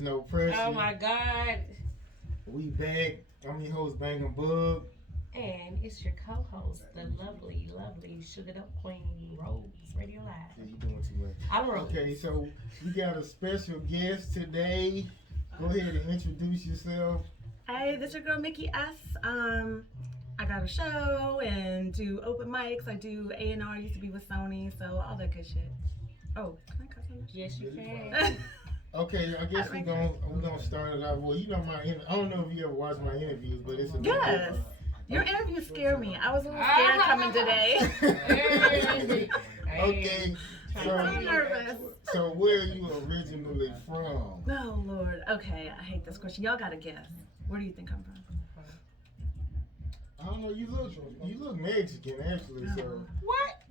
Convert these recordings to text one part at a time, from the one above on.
Stress, No Pressure. Oh my God. We back. I'm your host, Bangin' Bug. And it's your co-host, the lovely sugared up queen, Rose Radio Yeah, Live. you doing too much. I'm Rose. Okay, so we got a special guest today. Go ahead and introduce yourself. Hey, this your girl Mickey S. I got a show and do open mics. I do A&R. Used to be with Sony, so all that good shit. Oh, can I cuss on this? Yes, you can. Okay, I guess we're gonna start it off. Well, you know I don't know if you ever watch my interviews, but it's a little Yes. different. Your interviews scare me. I was a little scared coming today. Okay, I'm so nervous. so where are you originally from? Oh Lord. Okay, I hate this question. Y'all gotta guess. Where do you think I'm from? I don't know. You look Mexican actually. So What?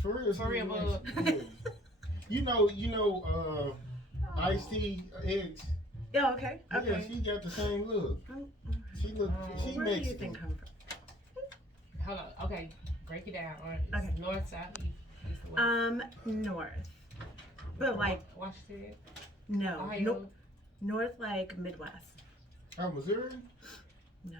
for real, For real, Mexican. You know, Ice-T X. Yeah. Okay. Yeah, Okay. she got the same look. She Where do you Mexican. think I'm from? Hold on. Okay. Break it down. All right. Okay. North, south, east, west. North. But like Washington. no, Ohio. north like Midwest. Oh, Missouri, No.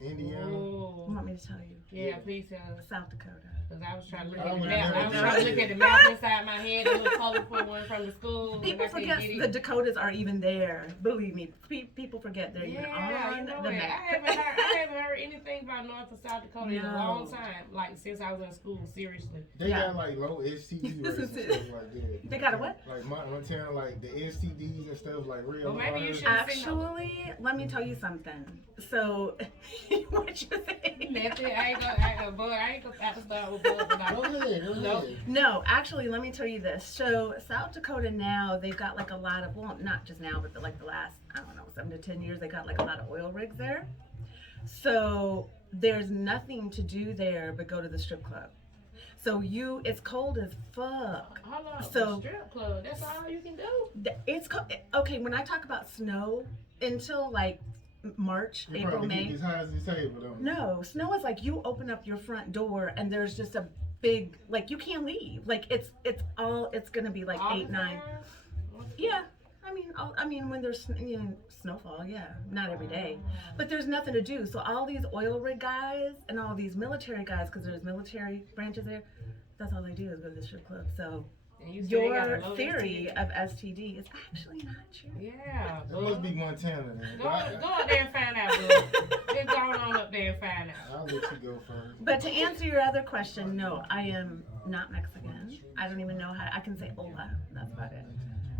Indiana. Oh. You want me to tell you? Yeah, please tell us. South Dakota. Because I was trying to look I at the would map. never I was do trying to that. look at the map inside my head and look colorful one from the school. People and I forget couldn't get the it. Dakotas are even there. Believe me, people forget they're even Yeah, on you know the what? map. I haven't heard anything about North or South Dakota in a No. long time. Like since I was in school, seriously. They Yeah. got like low STD rates and stuff like that. They got a what? Like Montana, like the STDs and stuff, like real. Well, maybe you hard. should- Actually, let me tell you something. So, what you think? Nothing. I ain't gonna have to start with Bud. But Go ahead, go Nope. ahead. No, actually, let me tell you this. So, South Dakota now, they've got like a lot of, well, not just now, but like the last, I don't know, 7 to 10 years, they got like a lot of oil rigs there. So, there's nothing to do there but go to the strip club. So, it's cold as fuck. Hold on. So- Strip club. That's all you can do. Okay, when I talk about snow, until like March, You April, probably May. get as high as this table, don't you? No, snow is like you open up your front door and there's just a big, like you can't leave. Like it's gonna be like All 8, the 9. time? Yeah, I mean when there's snowfall, yeah, not every day, but there's nothing to do. So all these oil rig guys and all these military guys, because there's military branches there, that's all they do is go to the strip club. So And you say they got a your low theory STD. of STD is actually not true. Yeah. That must be Montana then. Go up there and find out, bud. Just go on up there and find out. I'll let you go first. But to answer your other question, no, I am not Mexican. I don't even know how. I can say hola. That's about it.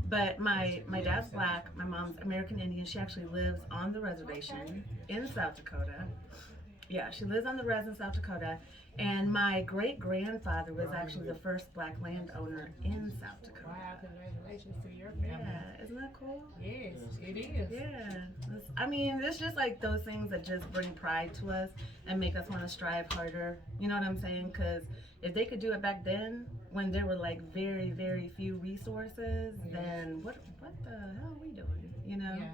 But my dad's black. My mom's American Indian. She actually lives on the reservation in South Dakota. Yeah, she lives on the res in South Dakota. And my great grandfather was actually the first black landowner in South Dakota. Wow, congratulations to your family. Yeah, isn't that cool? Yes, it is. Yeah, I mean, it's just like those things that just bring pride to us and make us want to strive harder. You know what I'm saying? Because if they could do it back then, when there were like very, very few resources, then what the hell are we doing? You know? Yeah.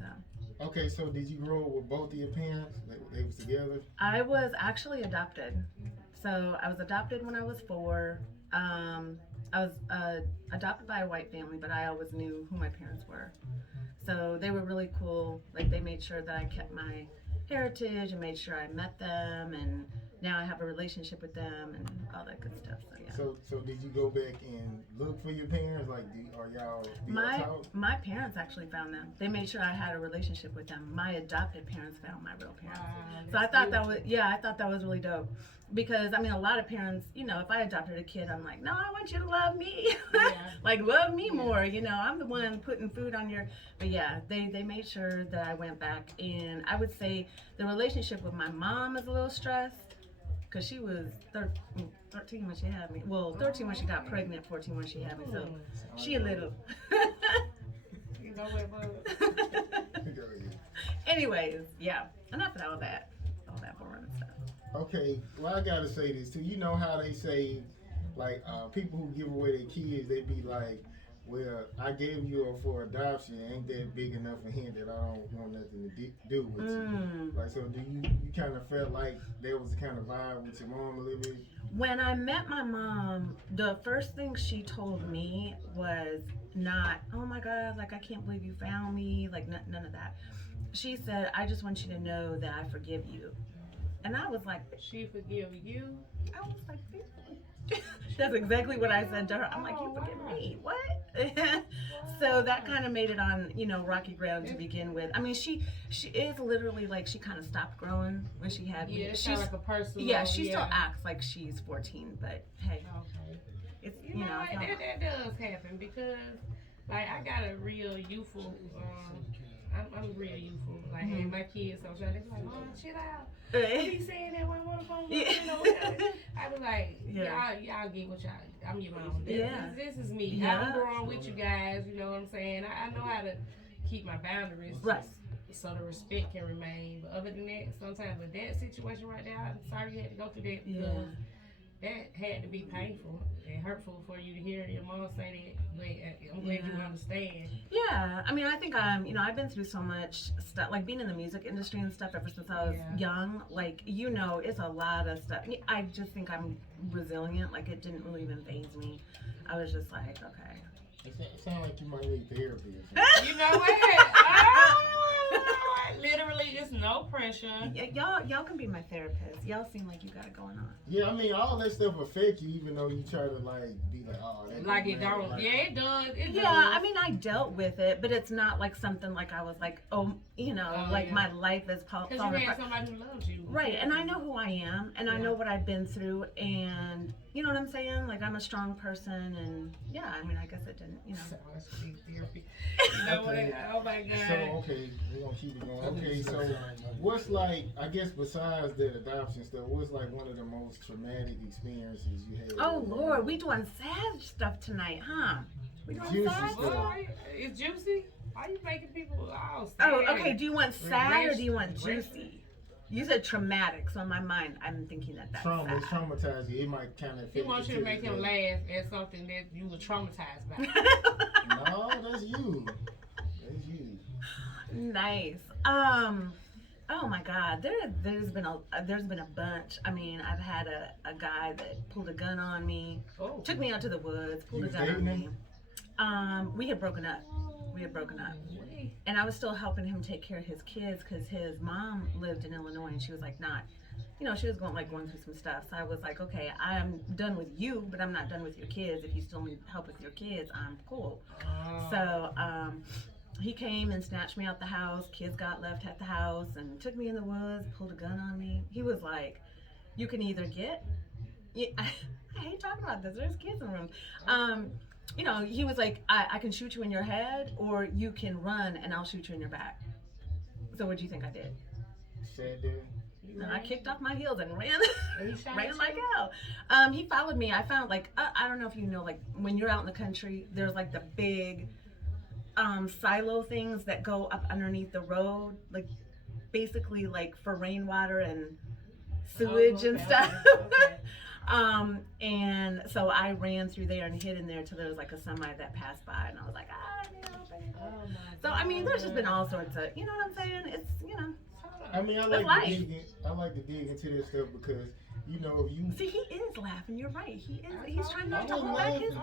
So Okay, so did you grow up with both of your parents? They was together? I was actually adopted. So I was adopted when I was 4. I was adopted by a white family, but I always knew who my parents were. So they were really cool. Like they made sure that I kept my heritage and made sure I met them, and now I have a relationship with them and all that good stuff. So yeah. So did you go back and look for your parents? Like, are y'all talk? My parents actually found them. They made sure I had a relationship with them. My adopted parents found my real parents. So I thought that was really dope. Because I mean, a lot of parents, if I adopted a kid, I'm like, no, I want you to love me, Yeah. like love me more. I'm the one putting food on your. But yeah, they made sure that I went back, and I would say the relationship with my mom is a little stressed, because she was 13 when she had me. Well, 13 when she got pregnant, 14 when she had me. So she a little. You know what, bud? Anyways, yeah, enough of all that boring stuff. Okay, well, I gotta say this too. You know how they say, like, people who give away their kids, they be like, well, I gave you for adoption, ain't that big enough a hint that I don't want nothing to do with you? Like, so do you kind of felt like there was a kind of vibe with your mom a little bit? When I met my mom, the first thing she told me was not, oh my God, like I can't believe you found me, like none of that. She said, I just want you to know that I forgive you. And I was like, She forgive you. I was like, that's exactly what I said to her. I'm like, you forgive me? What? So that kind of made it on, rocky ground to begin with. I mean, she is literally like she kind of stopped growing when she had me. She's like a personal. Yeah, she still acts like she's 14, but hey, okay. It's You know what? That does happen because, like, I got a real youthful. I'm real youthful. Like, and my kids, so they be like, "Mom, chill out." What he saying that when one phone, I was like, y'all get what y'all. I'm your mom. This is me. Yeah. I'm growing with you guys. You know what I'm saying? I know how to keep my boundaries, right? So the respect can remain. But other than that, sometimes with that situation right there, I'm sorry you had to go through that. Yeah. That had to be painful and hurtful for you to hear your mom say that, but I'm glad you understand. Yeah, I mean, I think I've been through so much stuff, like being in the music industry and stuff ever since I was young. Like, it's a lot of stuff. I just think I'm resilient. Like, it didn't really even faze me. I was just like, okay. It sounds like you might need therapy or something. You know what? Literally, it's no pressure. Y'all can be my therapist. Y'all seem like you got it going on. Yeah, I mean, all that stuff affect you, even though you try to be like, oh, that like it don't. Like, it does. It does. I mean, I dealt with it, but it's not like something like I was like, my life is falling apart. Because you had somebody who loves you. Right, and I know who I am, and I know what I've been through, and you know what I'm saying? Like, I'm a strong person, and I mean, I guess it didn't, So that's big therapy. You know what? Oh my God. So, okay, we're going to keep it going. Okay, so what's like, I guess besides that adoption stuff, what's like one of the most traumatic experiences you had? Oh, Lord, we doing sad stuff tonight, huh? We doing juicy sad stuff. It's juicy? Why are you making people all sad? Oh, okay, do you want sad or do you want juicy? You said traumatic, so in my mind, I'm thinking that's trauma. Sad. Traumatize you. It might kind of. He wants you to make him laugh at something that you were traumatized by. No, that's you. That's you. Nice. Oh my God, there's been a bunch. I mean, I've had a guy that pulled a gun on me, took me out to the woods, pulled a gun on me. We had broken up. And I was still helping him take care of his kids because his mom lived in Illinois and she was like she was going through some stuff. So I was like, okay, I'm done with you, but I'm not done with your kids. If you still need help with your kids, I'm cool. So he came and snatched me out the house. Kids got left at the house and took me in the woods, pulled a gun on me. He was like, you can either I hate talking about this. There's kids in the room. He was like, I can shoot you in your head or you can run and I'll shoot you in your back. So what do you think I did? Sat there. No, I kicked off my heels and ran like hell. He followed me. I found I don't know if you know, like when you're out in the country, there's like the big silo things that go up underneath the road, like basically like for rainwater and sewage and stuff. And so I ran through there and hid in there till there was like a semi that passed by, and I was like, so I mean, there's just been all sorts of, you know what I'm saying? It's I mean, I like to dig into this stuff because if you see, he is laughing. You're right. He is. He's trying not to hold back his.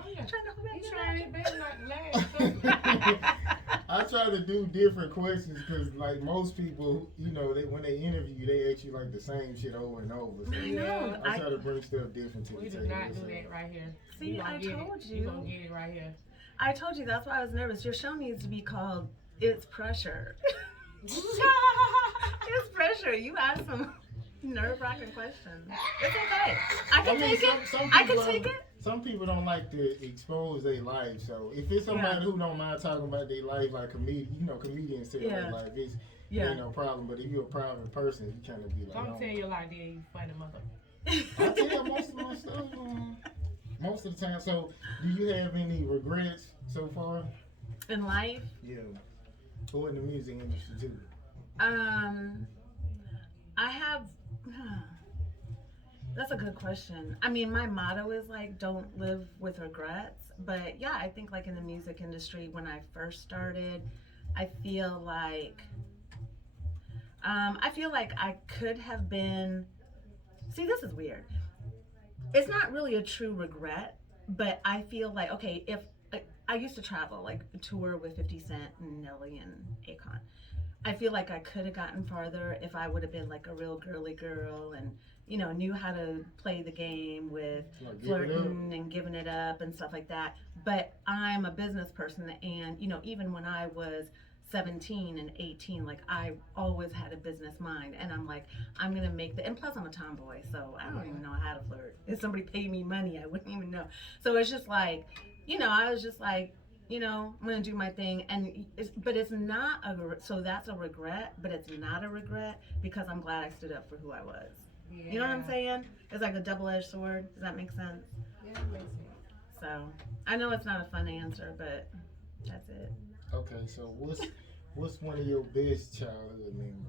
I try to do different questions because, like most people, when they interview you, they ask you like the same shit over and over. So I know. I try to bring stuff different to the table. We do not do that right here. See, I told you. You're gonna get it right here. I told you. That's why I was nervous. Your show needs to be called "It's Pressure." It's pressure. You asked some nerve-wracking questions. It's okay. I can take it. I can take it. Some people don't like to expose their life. So if it's somebody who don't mind talking about their life, like comedians tell their life, it's ain't no problem. But if you're a private person, you kind of be like, don't tell your life, then you funny mother. I tell most of my stuff most of the time. So do you have any regrets so far in life? Yeah, or in the music industry too. I have, That's a good question. I mean, my motto is like, don't live with regrets. But yeah, I think like in the music industry, when I first started, I feel like, I feel like I could have been. See, this is weird. It's not really a true regret, but I feel like, okay, if I used to travel, like tour with 50 Cent and Nelly and Akon. I feel like I could have gotten farther if I would have been like a real girly girl and, knew how to play the game with Like flirting and giving it up and stuff like that. But I'm a business person, and, even when I was 17 and 18, like I always had a business mind, and I'm like, I'm gonna make and plus I'm a tomboy, so I don't even know how to flirt. If somebody paid me money, I wouldn't even know. So it's just like, I was just like, I'm gonna do my thing, but it's not so that's a regret, but it's not a regret because I'm glad I stood up for who I was. Yeah. You know what I'm saying? It's like a double-edged sword. Does that make sense? Yeah, it makes sense. So I know it's not a fun answer, but that's it. Okay, so what's one of your best childhood memories?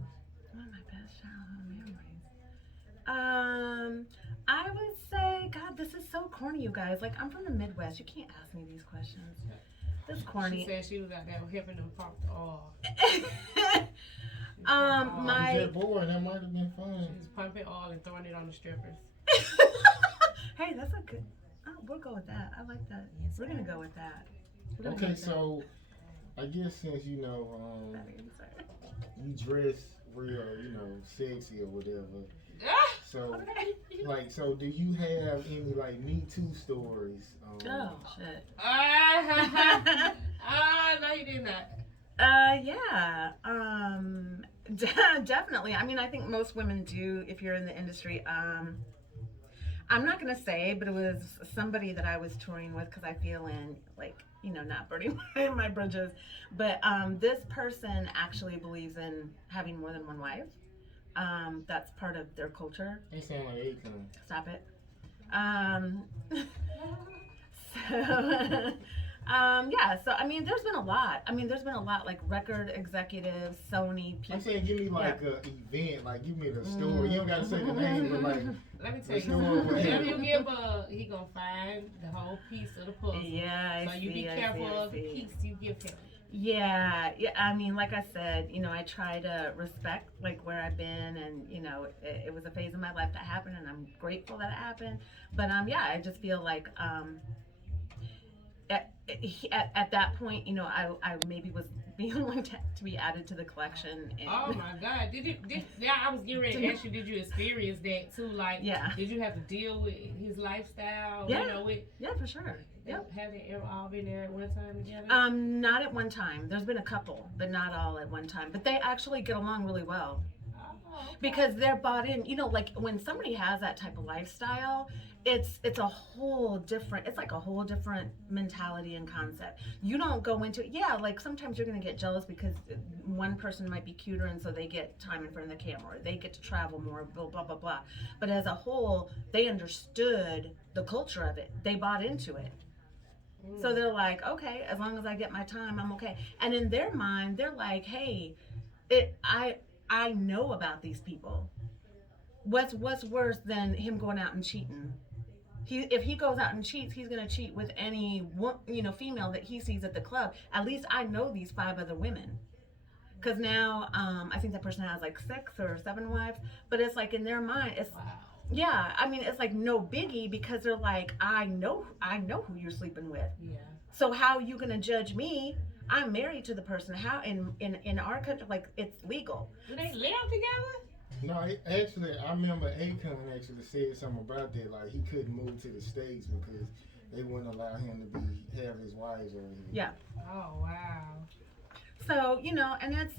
One of my best childhood memories. I would say, God, this is so corny, you guys. Like, I'm from the Midwest. You can't ask me these questions. This corny. She said she was out there helping them pump the oil. That boring. That might have been fun. She was pumping oil and throwing it on the strippers. Hey, that's a good. Oh, we'll go with that. I like that. Yes, we're gonna go with that. Okay, so I guess since you dress real, sexy or whatever. So, so do you have any like Me Too stories? Oh shit. No, you did not. Yeah. Definitely. I mean, I think most women do if you're in the industry. I'm not gonna say, but it was somebody that I was touring with because I feel in like, not burning my bridges. But this person actually believes in having more than one wife. That's part of their culture. They sound like Akon. Stop it. So, yeah. So I mean, there's been a lot. Like record executives, Sony. I'm saying, give me like a event. Like, give me the story. You don't gotta say the name, but like. Let me tell you. Whenever you give he gonna find the whole piece of the puzzle. Yeah. So you be careful of the piece you give him. Yeah. I mean, like I said, I try to respect like where I've been, and it was a phase of my life that happened, and I'm grateful that it happened. But yeah, I just feel like at that point, I maybe was being like to be added to the collection. And oh my God! I was getting ready to ask you, did you experience that too? Like, yeah. Did you have to deal with his lifestyle? Yeah. Yeah, for sure. Yep. Have they ever all been there at one time together? Not at one time. There's been a couple, but not all at one time. But they actually get along really well. Okay. Because they're bought in. Like when somebody has that type of lifestyle, it's a whole different. It's like a whole different mentality and concept. You don't go into it. Yeah, like sometimes you're gonna get jealous because one person might be cuter, and so they get time in front of the camera, or they get to travel more, blah blah blah blah. But as a whole, they understood the culture of it. They bought into it. So they're like, okay, as long as I get my time, I'm okay. And in their mind, they're like, hey, I know about these people. What's worse than him going out and cheating? If he goes out and cheats, he's gonna cheat with any female that he sees at the club. At least I know these 5 other women. Because now I think that person has like 6 or 7 wives, but it's like in their mind, it's. Wow. Yeah, I mean, it's like no biggie because they're like, I know who you're sleeping with. Yeah. So how are you gonna judge me? I'm married to the person. How in our country, like it's legal. Do they live together? No, actually, I remember Akon actually said something about that. Like he couldn't move to the States because they wouldn't allow him to have his wives over here. Yeah. Oh wow. So and it's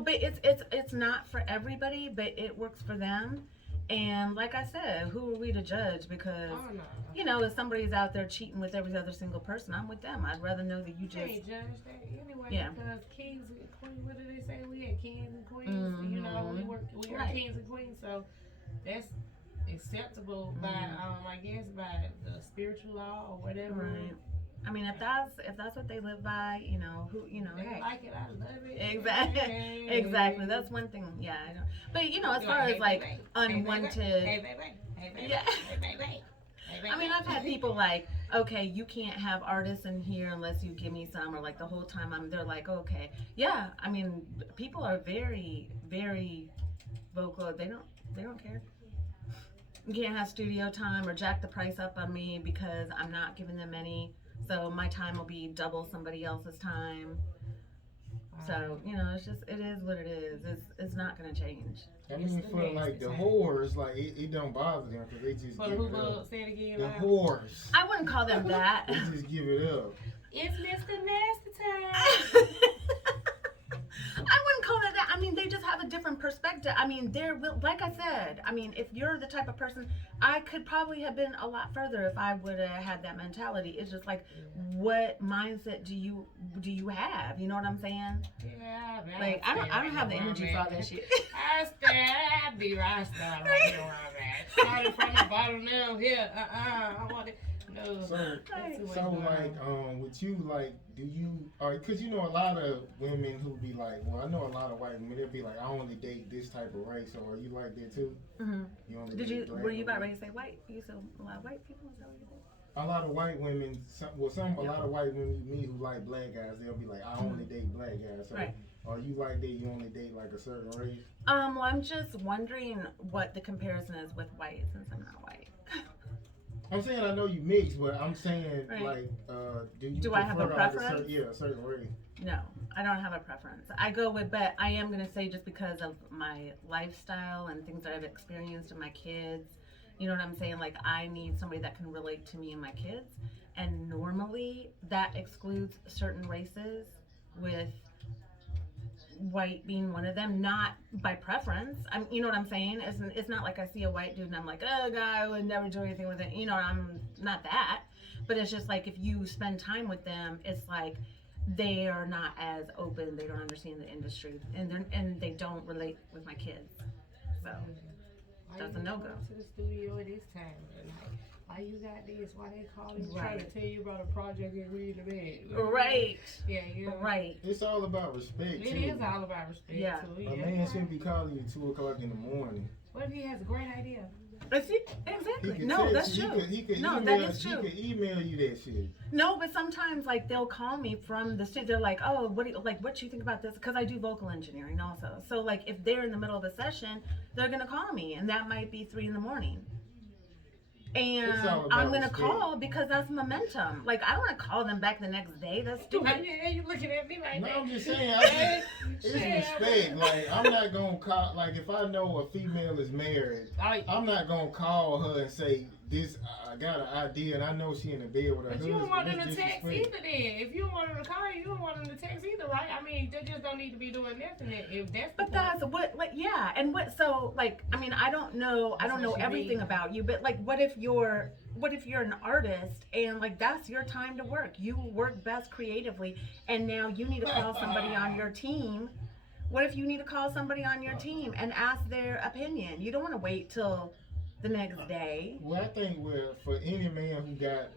but it's not for everybody, but it works for them. And like I said, who are we to judge? Because if somebody's out there cheating with every other single person, I'm with them. I'd rather know that you just can't judge that anyway. Yeah. Because kings and queens, what do they say? We had kings and queens. Mm-hmm. We are kings and queens, so that's acceptable by I guess by the spiritual law or whatever. Right. I mean, if that's what they live by, They hey. like it, I love it. Exactly, exactly. That's one thing. Yeah, I don't. But as far as like unwanted, hey, baby, yeah. hey, baby. I mean, I've had people like, okay, you can't have artists in here unless you give me some, or like the whole time they're like, okay, yeah. I mean, people are very, very vocal. They don't care. You can't have studio time or jack the price up on me because I'm not giving them any. So my time will be double somebody else's time. So it is what it is. It's not gonna change. I mean, for like the whores, like it don't bother them because they just give it up. Say it again. The whores. I wouldn't call them that. They just give it up. It's Mr. Nasty time. I wouldn't call it that. I mean, they just have a different perspective. I mean, like I said, I mean, if you're the type of person, I could probably have been a lot further if I would have had that mentality. It's just like, what mindset do you have? You know what I'm saying? Yeah, man. Like, I don't have the energy for all that shit. I be right now. Like, started from the bottom now. Here, I want it. No. So like, with you, like, do you, because a lot of women who be like, well, I know a lot of white women, they'll be like, I only date this type of race, or are you like that too? Mm-hmm. You only were you about ready to say white? You said a lot of white people? Is that what you said? A lot of white women, a lot of white women me who like black guys, they'll be like, I only date black guys. So right. Are you like that? You only date like a certain race? Well, I'm just wondering what the comparison is with white, since I'm not white. I'm saying I know you mix, but I'm saying right. like, do I have a preference? A certain race. No, I don't have a preference. I go with, but I am gonna say just because of my lifestyle and things that I've experienced and my kids. You know what I'm saying? Like, I need somebody that can relate to me and my kids, and normally that excludes certain races, with white being one of them, not by preference. You know what I'm saying? It's not like I see a white dude and I'm like, oh god, I would never do anything with it. I'm not that. But it's just like, if you spend time with them, it's like they are not as open. They don't understand the industry, and they don't relate with my kids. So that's a no-go. To the studio at this time, like, why you got this? Why they calling you, trying to tell you about a project and read the bed? Right. Yeah. Right. It's all about respect. It is all about respect. Yeah. Too. A man shouldn't be calling you 2:00 in the morning. What if he has a great idea? Exactly. No, that's true. That is true. He could email you that shit. No, but sometimes like they'll call me from the studio. They're like, "Oh, what do you think about this?" Because I do vocal engineering also. So like, if they're in the middle of a session, they're gonna call me, and that might be 3 a.m. And I'm gonna call because that's momentum. Like, I don't want to call them back the next day. That's stupid. Yeah, you looking at me like no, that. I'm just saying, it's respect. Like, I'm not gonna call. Like, if I know a female is married, I'm not gonna call her and say, "This, I got an idea," and I know she in the bed with her husband. But you don't want them to text either. Then, if you don't want them to call you, don't want them to text either, right? I mean, they just don't need to be doing nothing if that's. But that's what, like, yeah, and what? So, like, I mean, I don't know everything about you, but like, what if you're an artist and like that's your time to work? You work best creatively, and now you need to call somebody on your team. What if you need to call somebody on your team and ask their opinion? You don't want to wait till the next day. Well, I think for any man who got,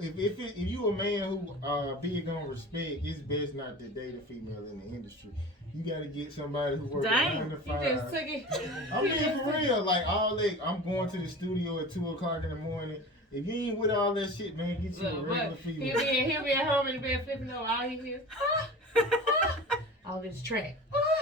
if you a man who big on respect, it's best not to date a female in the industry. You got to get somebody who works 9 to 5. You just took it. I'm being for real. Like, all that, I'm going to the studio at 2:00 in the morning. If you ain't with all that shit, man, get you a regular female. He'll be at home in the bed flipping over. All he hears, all this track.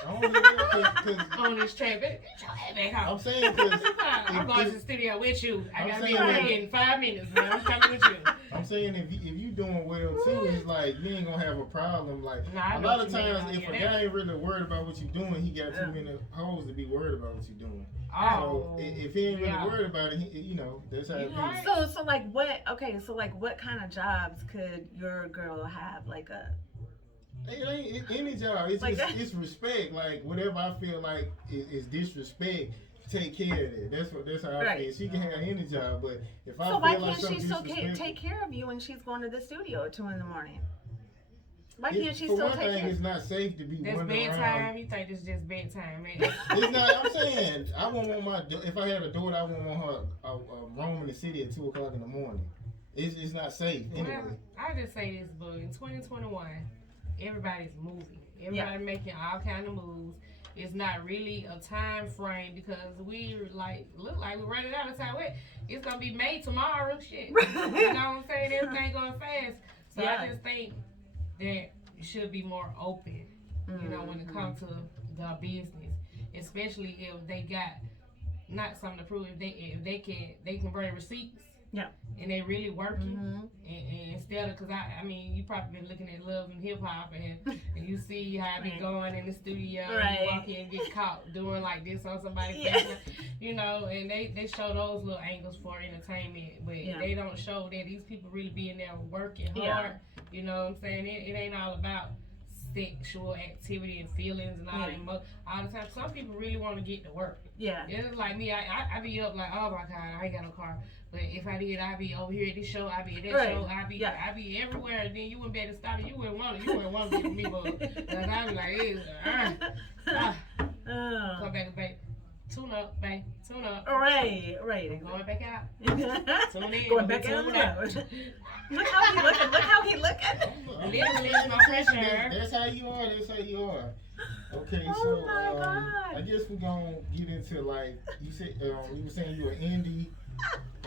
On this track, get your head back home. I'm saying because I'm going to the studio with you. I gotta be ready in 5 minutes, man. I'm coming with you. I'm saying if you doing well too, it's like you ain't gonna have a problem. Like, a lot of times, if a guy ain't really worried about what you're doing, he got too many hoes to be worried about what you're doing. So if he ain't really worried about it, that's how it is. So like what? Okay, so like what kind of jobs could your girl have? Like a. It ain't any job. It's like it's respect. Like, whatever I feel like is disrespect, take care of it. That's how I feel. She can have any job, but if I feel like something So why can't she still take care of you when she's going to the studio at 2 a.m? Why can't she still take care? For one thing, it's not safe to be wandering around. Bedtime. You think it's just bedtime, man? It's not. I'm saying I wouldn't want if I had a daughter, I wouldn't want her roaming the city at 2:00 in the morning. it's not safe anyway. Well, I just say this, but in 2021, everybody's moving. Everybody making all kind of moves. It's not really a time frame because we like look like we're running out of time. It's gonna be May tomorrow, shit. You know what I'm saying? Everything going fast. So I just think that you should be more open. You know, when it comes to the business, especially if they got not something to prove. If they can bring receipts. Yeah. And they really working, and instead of, because I mean, you probably been looking at Love and Hip Hop, and you see how I be going in the studio, and you walk in and get caught doing like this on somebody's face, you know, and they show those little angles for entertainment, but they don't show that these people really be in there working hard, you know what I'm saying? It ain't all about sexual activity and feelings and all that all the time. Some people really want to get to work. Yeah. It's like me, I be up like, oh my God, I ain't got no car. But if I did, I'd be over here at this show, I'd be at that show, I'd be everywhere, and then you wouldn't be able to stop it. You wouldn't want to get me, but I'd be like, come back and back. Tune up, babe. Tune up. Right. I'm going back out. Tune in. Going back out. Look how he looking. Look how he looking. Literally, it's no pressure. That's how you are. That's how you are. Okay, oh my God. I guess we're gonna get into like you said. You were saying you were indie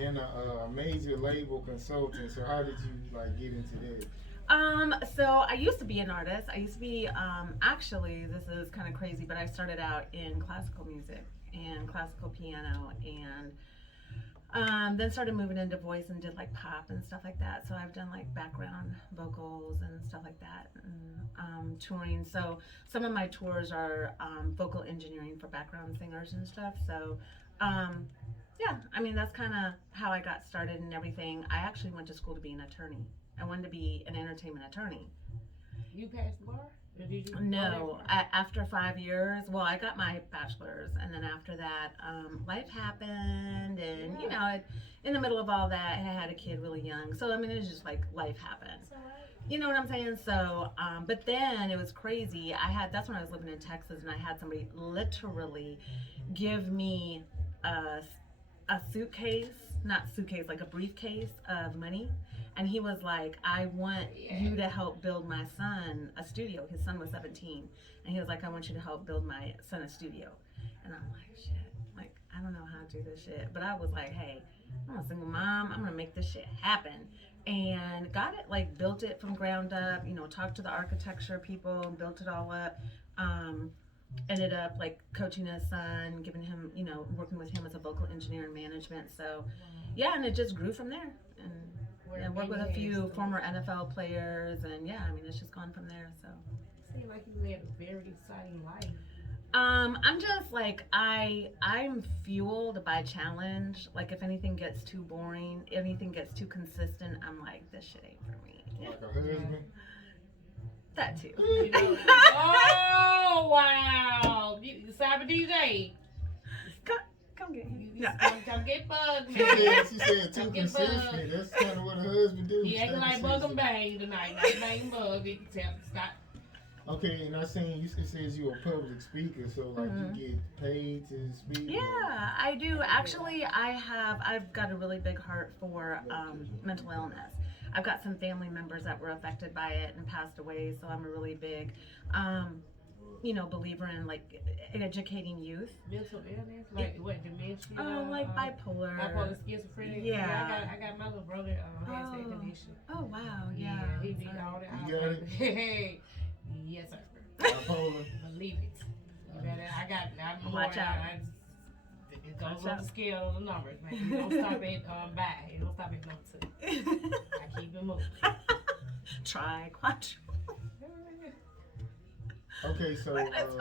and a major label consultant. So how did you like get into that? So I used to be an artist. I used to be, actually, this is kind of crazy, but I started out in classical music and classical piano, and then started moving into voice and did like pop and stuff like that. So I've done like background vocals and stuff like that, and touring. So some of my tours are vocal engineering for background singers and stuff. So yeah, I mean, that's kind of how I got started and everything. I actually went to school to be an attorney. I wanted to be an entertainment attorney. You passed the bar? Or did you? No, after 5 years, well, I got my bachelor's, and then after that, life happened, and you know, in the middle of all that, I had a kid really young. So I mean, it was just like life happened. You know what I'm saying? So, but then it was crazy. That's when I was living in Texas, and I had somebody literally give me a suitcase, not suitcase, like a briefcase of money. And he was like, I want you to help build my son a studio. His son was 17. And he was like, I want you to help build my son a studio. And I'm like, shit, like, I don't know how to do this shit. But I was like, hey, I'm a single mom. I'm going to make this shit happen. And got it, like, built it from ground up, you know, talked to the architecture people, built it all up. Ended up, like, coaching his son, giving him, you know, working with him as a vocal engineer and management. So, yeah, and it just grew from there. And worked with a few former NFL players, and yeah, I mean, it's just gone from there. So seems like you led a very exciting life. I'm just like I'm fueled by challenge. Like if anything gets too boring, anything gets too consistent, I'm like, this shit ain't for me. Like a husband. That too. You know, oh wow, Cyber DJ. Come get him. No. Come get bugged, man. She said too consistent. That's kind of what a husband do. He acting like bug and bang tonight. Not bang bug. You can tell him stop. Okay, and I seen it says you're a public speaker, so like you get paid to speak. Yeah, I do. Actually, I've got a really big heart for mental illness. I've got some family members that were affected by it and passed away, so I'm a really big you know, believer in like educating youth. Mental illness, like what, dementia? Like bipolar, schizophrenia. Yeah. I got my little brother has that condition. Oh wow, yeah. He be all that. You got it? Hey, yes sir. Bipolar. Believe it. You better. I'm watch out. It goes on the scale of the numbers, man. You don't stop at by. You don't stop at number 2. I keep it moving. Try quadruple. Okay, so I asked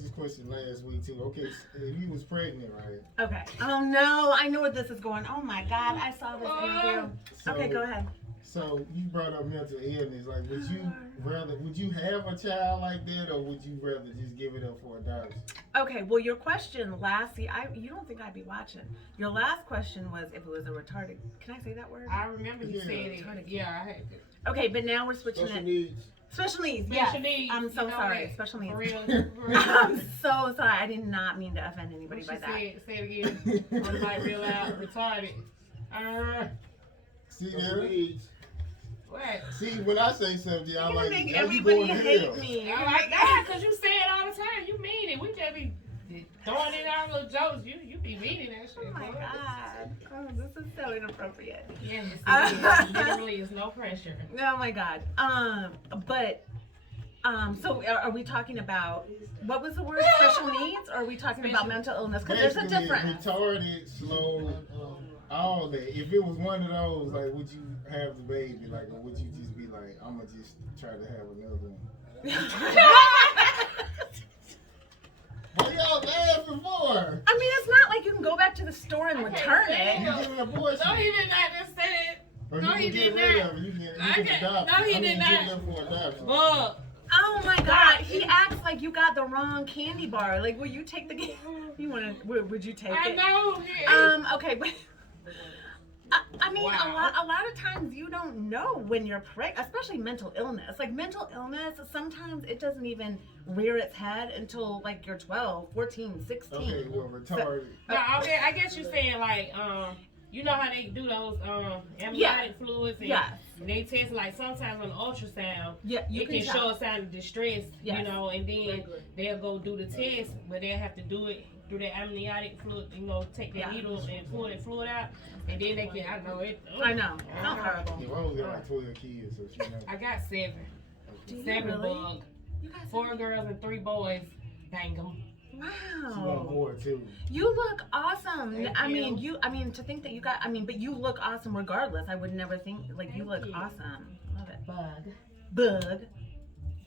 this question last week too. Okay, so you was pregnant, right? Okay. Oh no, I know where this is going. Oh my God, I saw this interview. Okay, go ahead. So you brought up mental illness. Like, would you have a child like that, or would you rather just give it up for adoption? Okay, well, your question you don't think I'd be watching. Your last question was if it was a retarded. Can I say that word? I remember you saying it. Yeah, I had to. Okay, but now we're switching Special it. needs. Special needs. Special Yes. needs. I'm so sorry. Special needs. For real. I'm so sorry. I did not mean to offend anybody by that. Say it again. I'm like real loud. Retarded. See there? What? See, when I say something, y'all like, make you everybody going to hate hell. me. I like that because you say it all the time. You mean it. We just be throwing in our little jokes. You be meaning that shit. Oh my God. Oh, this is so inappropriate. Yes, it is. Literally, is no pressure. Oh my God. So are we talking about, what was the word, special needs? Or are we talking about mental illness? Because there's a difference. Retarded, slow, all that. If it was one of those, like, would you have the baby? Like, or would you just be like, I'm going to just try to have another one? What y'all laughing for? I mean, it's not like you can go back to the store and return it. You get an abortion. No, he did not just say it. Or No, you he can get did rid not. of it. You can adopt No, he it. did Give not. them for adoption. Look. Oh my God, he acts like you got the wrong candy bar. Like, will you take the you want to, would you take it? I know. Okay, but I mean, Wow. a lot of times you don't know when you're pregnant, especially mental illness. Like mental illness, sometimes it doesn't even rear its head until like you're 12, 14, 16. Okay, well, retarded. No, okay, I guess you're saying like, you know how they do those amniotic fluids and they test like sometimes on the ultrasound. Yeah, it can show a sign of distress, you know, and then they'll go do the test, but they'll have to do it through the amniotic fluid, you know, take that needle and pull that fluid out, and then they can, I know it. I know. Not horrible. Your mom got like 12 kids, so she knows. I got 7. Do you 7 really? bugs. You got 4 girls and 3 boys. Bang them. She want Wow. more too. You look awesome. Thank I you. mean, to think that you got, but you look awesome regardless. I would never think, like, you look awesome. Love it. Bug.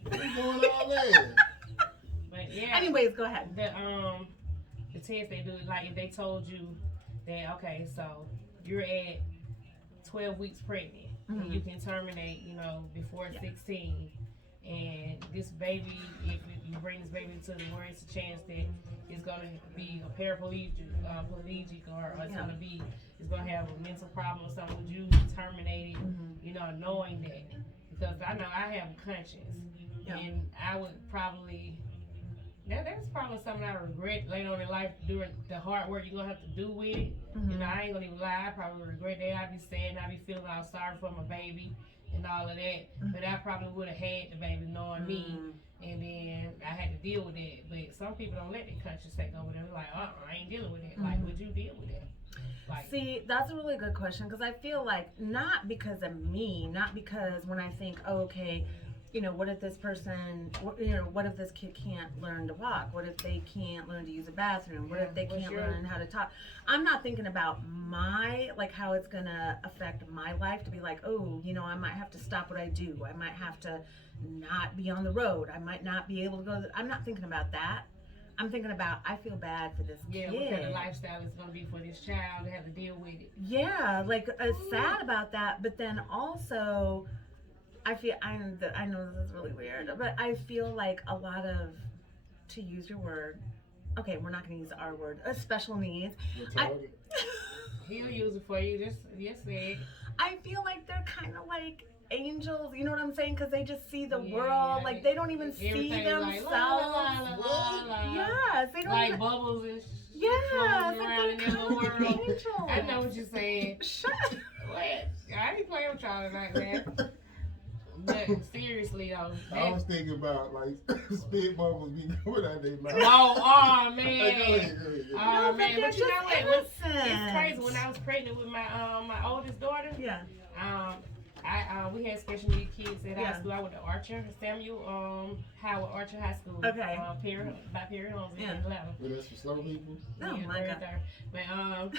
What you doing all that? But yeah. Anyways, go ahead. The test they do, like if they told you that, okay, so you're at 12 weeks pregnant, and you can terminate, you know, before 16. And this baby, if you bring this baby to the world, it's a chance that it's going to be a paraplegic or it's going to be, it's going to have a mental problem or something. Would you terminate it, you know, knowing that? Because I know I have a conscience. And I would probably, that's probably something I regret later on in life during the hard work you're going to have to do with it. You know, I ain't going to even lie. I probably regret that. I'd be sad and I'd be feeling all sorry for my baby and all of that. But I probably would have had the baby knowing me. And then I had to deal with that. But some people don't let their conscience take over them. Like, I ain't dealing with it. Like, would you deal with that? Like, see, that's a really good question because I feel like not because of me, not because when I think, oh, okay, you know, what if this person, you know, what if this kid can't learn to walk? What if they can't learn to use a bathroom? What if they can't learn how to talk? I'm not thinking about my, like, how it's going to affect my life to be like, oh, you know, I might have to stop what I do. I might have to not be on the road. I might not be able to go. I'm not thinking about that. I'm thinking about, I feel bad for this kid. what kind of lifestyle is going to be for this child to have to deal with it. Yeah, like, sad about that. But then also, I know this is really weird, but I feel like a lot of, to use your word, okay, we're not going to use our word, special needs. He'll use it for you, just say it. I feel like they're kind of like angels, you know what I'm saying? Because they just see the world, like they don't even see themselves. Yes, they don't like even, bubbles and yes, like around in the they're world. angels. I know what you're saying. Shut What? I ain't playing with y'all tonight, man. But seriously though, I was thinking about like spit bubbles be going out their mouth. No, oh man. Go ahead. Oh No, man, but you know what? It's innocent. crazy. When I was pregnant with my my oldest daughter, Yeah. We had special needs kids at high school. I went to Archer, Samuel Howard Archer High School. Okay. By Perry Homes in Atlanta. But that's for slow people. Oh my God. But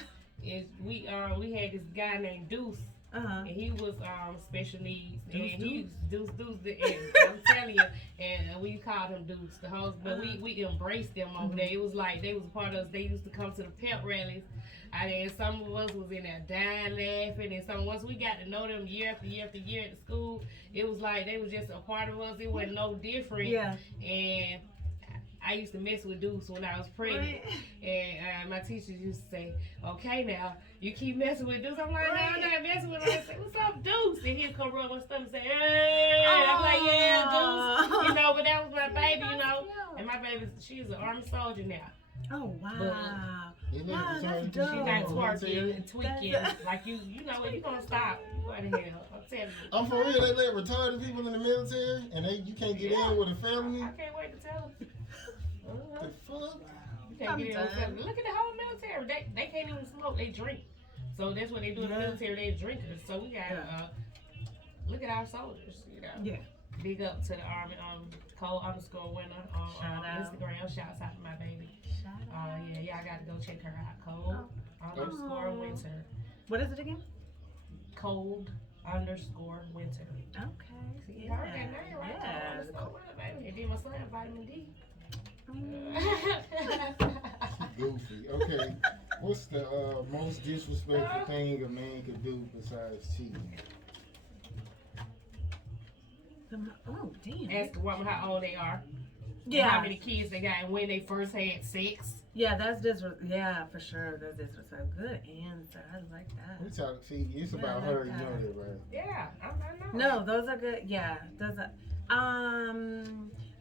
we had this guy named Deuce. And he was special needs, and he was Deuce, and I'm telling you, and we called him Deuce, the host, but we embraced them over there. It was like they was a part of us. They used to come to the pep rallies, and some of us was in there dying laughing, and once we got to know them year after year after year at the school, it was like they was just a part of us. It wasn't no different. Yeah. And I used to mess with dudes when I was pregnant, and my teachers used to say, "Okay, now you keep messing with dudes." I'm like, "No, I'm not messing with them." I say, "What's up, Deuce?" And he'll come rub my stomach and say, "Hey." I'm like, "Yeah, Deuce." You know, but that was my baby, you know. And my baby, she's an Army soldier now. Oh wow! But, wow, that's She dope. got twerking and tweaking. Like you know what? You gonna stop? You going to hell? I'm telling you. I'm for real. They let retarded people in the military, and you can't get in with a felony. I can't wait to tell them. The fuck? You can't get in with a felony. Look at the whole military. They can't even smoke. They drink. So that's what they do in the military. They drinkers. So we got look at our soldiers. You know. Yeah. Big up to the Army. Cole_winner on Instagram. Shouts out to my baby. Yeah, I got to go check her out. Cold_winter. What is it again? Cold_winter. Okay. See, you heard that name, right? Cold_winter, baby. And then my son, vitamin D. Goofy. Okay. What's the most disrespectful thing a man could do besides cheating? Oh, damn. Ask a woman how old they are. Yeah. How many kids they got and when they first had sex. Yeah, that's yeah, for sure. That's disrespectful. Good answer. I like that. We talk. See, it's about her. You know that, right? Yeah, I know. No, those are good. Yeah, those are.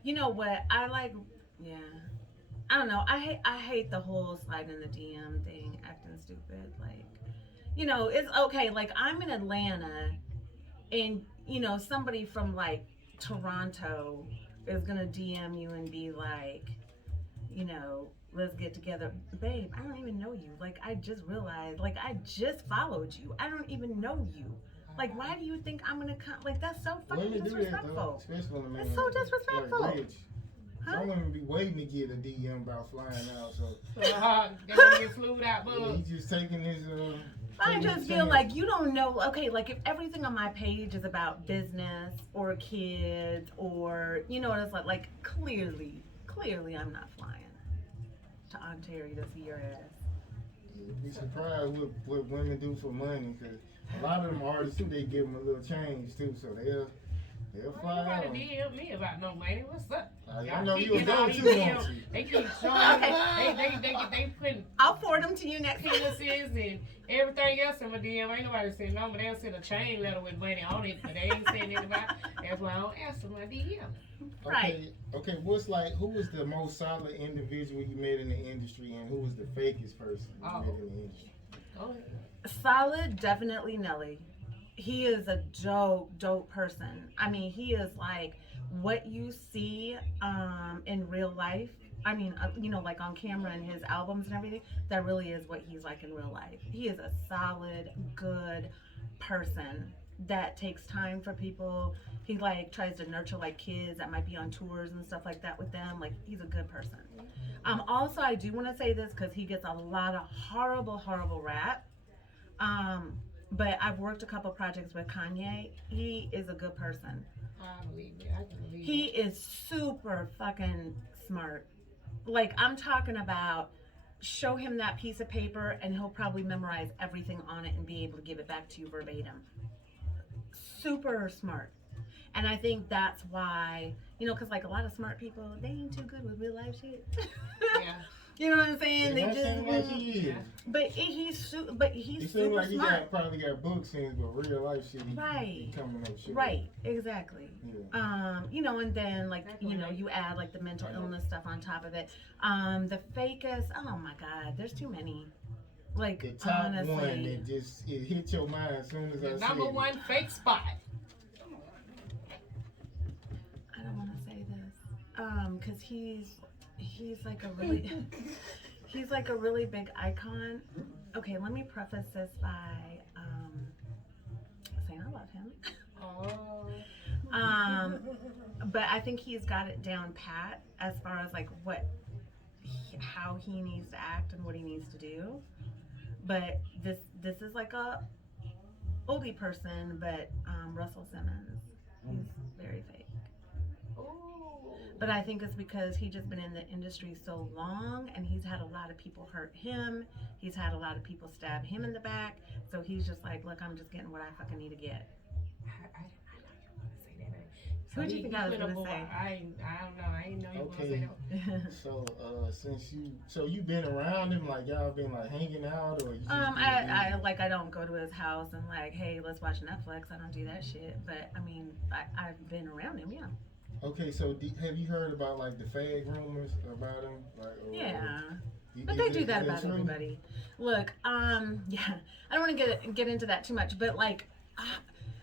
You know what? I like. Yeah. I don't know. I hate the whole sliding in the DM thing, acting stupid. Like, you know, it's okay. Like, I'm in Atlanta, and you know, somebody from like Toronto is gonna DM you and be like, you know, let's get together. Babe, I don't even know you. Like, I just realized, like, I just followed you. I don't even know you. Like, why do you think I'm gonna come? Like, that's so fucking disrespectful. Especially when it's so disrespectful. Like rich. Some women be waiting to get a DM about flying out, so they're gonna get flued out, but he's just taking his I just feel like you don't know. Okay, like if everything on my page is about business or kids or you know what it's like clearly I'm not flying to Ontario to see your ass. You'd be surprised what women do for money, because a lot of them artists too, they give them a little change too, so they'll fly out. You gotta DM me about no money. What's up? I know you was going to, won't you? They keep showing they putting I'll forward them to you next week. penises and everything else in my DM. Ain't nobody send no, but they'll send a chain letter with money on it, but they ain't send anybody. That's why I don't answer my DM. Right. Okay, who was the most solid individual you met in the industry, and who was the fakest person you met in the industry? Go ahead. Solid, definitely Nelly. He is a dope person. I mean, he is like what you see in real life. I mean, you know, like on camera and his albums and everything. That really is what he's like in real life. He is a solid, good person that takes time for people. He like tries to nurture like kids that might be on tours and stuff like that with them. Like, he's a good person. Also, I do want to say this because he gets a lot of horrible rap. But I've worked a couple projects with Kanye. He is a good person. I believe it. I can believe He is super fucking smart. Like, I'm talking about, show him that piece of paper and he'll probably memorize everything on it and be able to give it back to you verbatim. Super smart. And I think that's why, you know, because like a lot of smart people, they ain't too good with real life shit. Yeah. You know what I'm saying? They just like he is. But he's He super like he smart. probably got book scenes, but real life shit. He coming up shit. Right. Exactly. Yeah. You know, and then like you know, you add like the mental illness stuff on top of it. The fakest. Oh my God, there's too many. Like the top honestly, one that just it hit your mind as soon as I said number one fake spot. I don't want to say this, because he's like a really he's like a really big icon. Okay, let me preface this by saying I love him. But I think he's got it down pat as far as like how he needs to act and what he needs to do. But this is like a oldie person, but Russell Simmons, he's very fake. But I think it's because he's just been in the industry so long, and he's had a lot of people hurt him. He's had a lot of people stab him in the back. So he's just like, look, I'm just getting what I fucking need to get. I know you want to say that name. Who do you think I was gonna say? I don't know. I didn't know you were gonna say that. So you've been around him, like y'all been like hanging out, or you just I don't go to his house and like, hey, let's watch Netflix. I don't do that shit. But I mean, I've been around him, yeah. Okay, so have you heard about like the fag rumors about him? Yeah. But they do that about everybody. Look, yeah, I don't want to get into that too much, but like,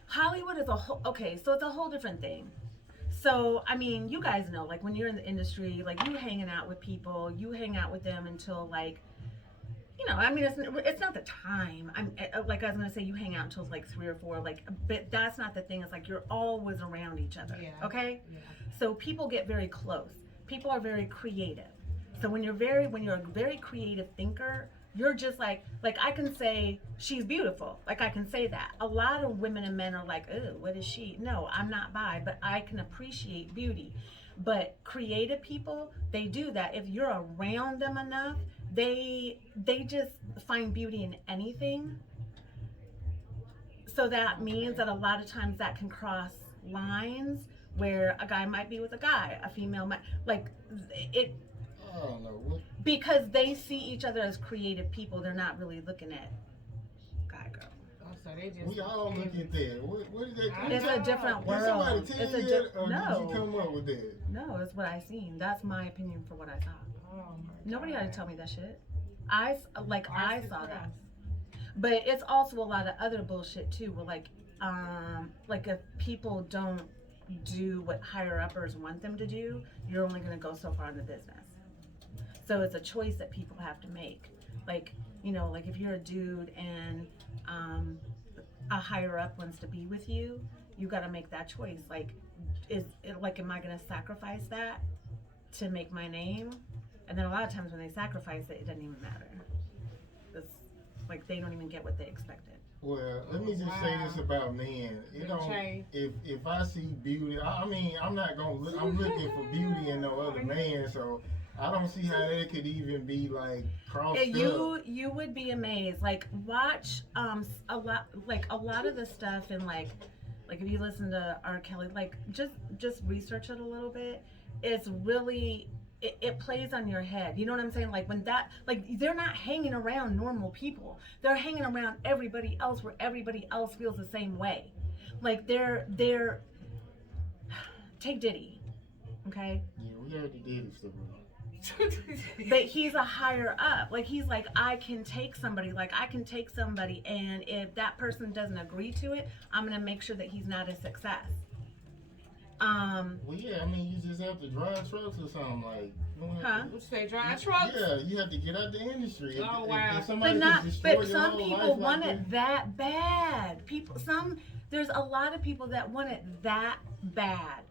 Hollywood is okay, so it's a whole different thing. So, I mean, you guys know, like, when you're in the industry, like, you hanging out with people, you hang out with them until, like, I mean, it's not the time. Like I was gonna say, you hang out until like 3 or 4, like, but that's not the thing. It's like you're always around each other, okay? Yeah. So people get very close. People are very creative. So when you're a very creative thinker, you're just like I can say she's beautiful. Like I can say that. A lot of women and men are like, oh, what is she? No, I'm not bi, but I can appreciate beauty. But creative people, they do that. If you're around them enough, they just find beauty in anything. So that means that a lot of times that can cross lines where a guy might be with a guy, a female might like it. I don't know what. Because they see each other as creative people, they're not really looking at guy girl. Oh, so they just we all look at that. What is that? It's a different world. Did somebody tell you that, or no. did you come up with that? No, it's what I seen. That's my opinion for what I saw. Oh Nobody had to tell me that shit. I saw that. But it's also a lot of other bullshit too. Where like if people don't do what higher uppers want them to do, you're only gonna go so far in the business. So it's a choice that people have to make. Like, like if you're a dude and a higher up wants to be with you, you got to make that choice. Like, am I going to sacrifice that to make my name? And then a lot of times when they sacrifice it, it doesn't even matter. It's like they don't even get what they expected. Well, let me just say this about men. If I see beauty, I mean, I'm not gonna look. I'm looking for beauty in no other man. So I don't see how that could even be like crossed up. You would be amazed. Like watch a lot of the stuff and like if you listen to R. Kelly, like just research it a little bit. It's really it plays on your head. You know what I'm saying? Like when that they're not hanging around normal people. They're hanging around everybody else where everybody else feels the same way. Like they're take Diddy, okay? Yeah, we heard the Diddy stuff. But he's a higher up. Like he's like, I can take somebody, and if that person doesn't agree to it, I'm gonna make sure that he's not a success. Well, yeah, I mean, you just have to drive trucks or something like. What you say, drive trucks? Yeah, you have to get out the industry. Oh wow! If but some people want it that bad. There's a lot of people that want it that bad.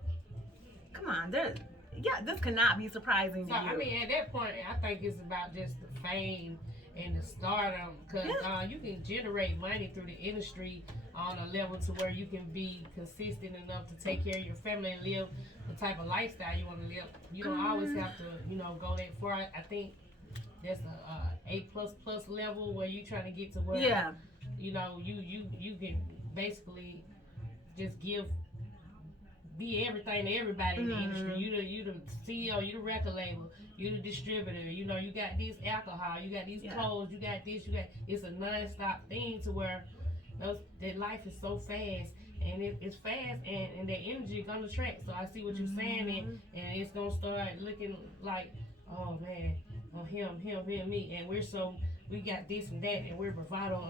Come on, this cannot be surprising to you. I mean, at that point, I think it's about just the fame and the stardom, because you can generate money through the industry on a level to where you can be consistent enough to take care of your family and live the type of lifestyle you want to live. You don't always have to, go that far. I think that's a A++ level where you trying to get to where, you can basically just be everything to everybody in the industry. You the CEO, you the record label, you the distributor. You got this alcohol, you got these clothes, you got this, It's a non-stop thing to where that life is so fast, and it's fast, and that energy is gonna track. So I see what you're saying, and it's gonna start looking like, oh man, oh him, me, and we got this and that, and we're bravado,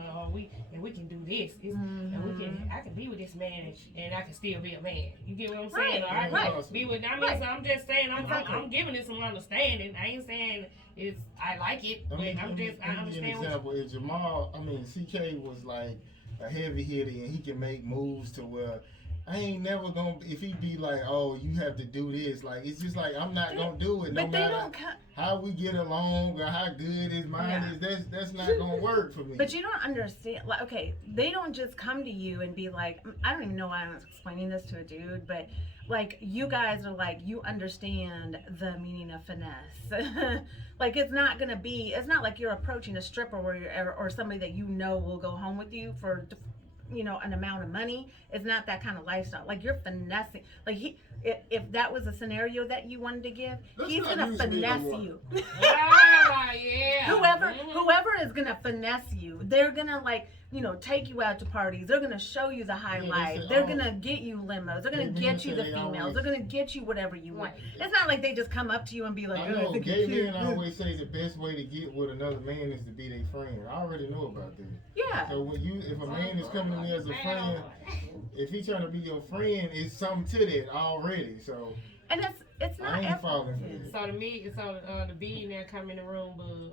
and we can do this, and I can be with this man, and I can still be a man. You get what I'm saying? Right. Be with. I mean, so I'm just saying, I'm giving it some understanding. I ain't saying I like it, but I understand. An example is Jamal. I mean, CK was like a heavy hitter, and he can make moves to where I ain't never gonna. If he be like, oh, you have to do this, like it's just like I'm not gonna do it. No matter how we get along or how good his mind is, that's not gonna work for me. But you don't understand. Like, okay, they don't just come to you and be like, I don't even know why I'm explaining this to a dude, but like you guys are like, you understand the meaning of finesse. Like it's not like you're approaching a stripper or somebody that will go home with you for an amount of money. It's not that kind of lifestyle. Like you're finessing. Like if that was a scenario that you wanted to give, he's gonna finesse you. Yeah. Whoever is gonna finesse you, they're gonna take you out to parties. They're gonna show you the high life. They're gonna get you limos. They're gonna get you the females. They're gonna get you whatever you want. It's not like they just come up to you and be like, I know gay men always say the best way to get with another man is to be their friend. I already know about that. Yeah. So if a man is coming to me as a friend, if he's trying to be your friend, it's something to that already. So. And it's not. I ain't falling for it. So the billionaire come in the room, bud,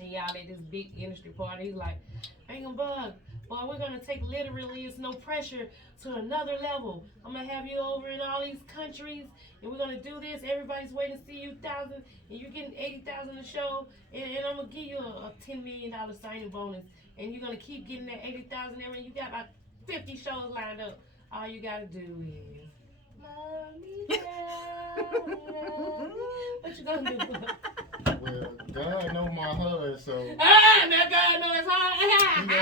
and y'all at this big industry party. He's like, "Bang bug, boy, we're gonna take literally, it's no pressure to another level. I'm gonna have you over in all these countries, and we're gonna do this. Everybody's waiting to see you 1,000, and you're getting 80,000 a show, and I'm gonna give you a $10 million signing bonus, and you're gonna keep getting that 80,000 every. You got about 50 shows lined up. All you gotta do is." What you gonna do? Well, God know my heart, so. Now God know his heart.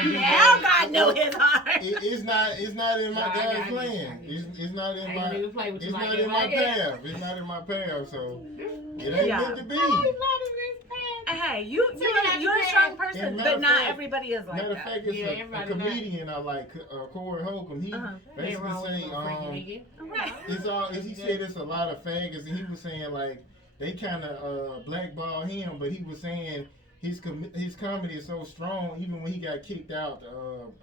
Now God know his heart. It's not in my God's plan. It's not in my. It's not in my path. It's not in my path. So it ain't meant to be. Hey, you're a strong person, but not everybody is like that. Matter that. of fact, it's a comedian I like, Corey Holcomb. He basically say, he said it's a lot of faggots, and he was saying like they kind of blackball him, but he was saying his comedy is so strong. Even when he got kicked out,